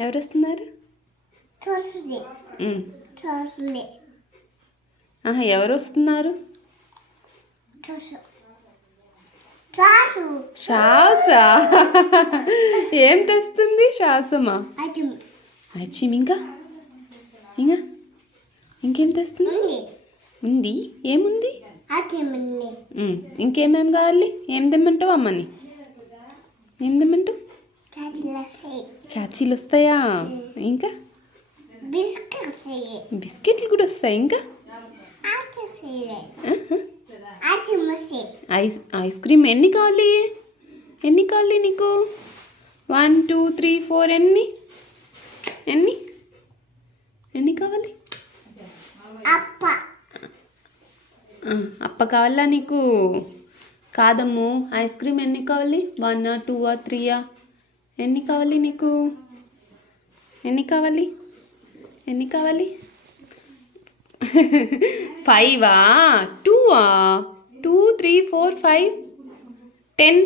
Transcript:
ఎవరు వస్తున్నారు? ఎవరు వస్తున్నారు? శ్వాస ఏం తెస్తుంది శ్వాసమా? అచ్చిమ్ ఇంకా ఇంకా ఇంకేం తెస్తుంది? ఉంది. ఏముంది? ఇంకేమేం కావాలి? ఏం తెమ్మంటావు అమ్మని? ఏం తెమ్మంటావు? చాచీలు వస్తాయా? ఇంకా బిస్కెట్లు కూడా వస్తాయి. ఇంకా ఐస్ క్రీమ్ ఎన్ని కావాలి? ఎన్ని కావాలి నీకు? 1 2 3 4 ఎన్ని ఎన్ని ఎన్ని కావాలి? అప్ప కావాలా నీకు? కాదమ్ము, ఐస్ క్రీమ్ ఎన్ని కావాలి? 1 2 3 ఎన్ని కావాలి నీకు? ఎన్ని కావాలి? ఎన్ని కావాలి? 5 2 2 3 4 5 10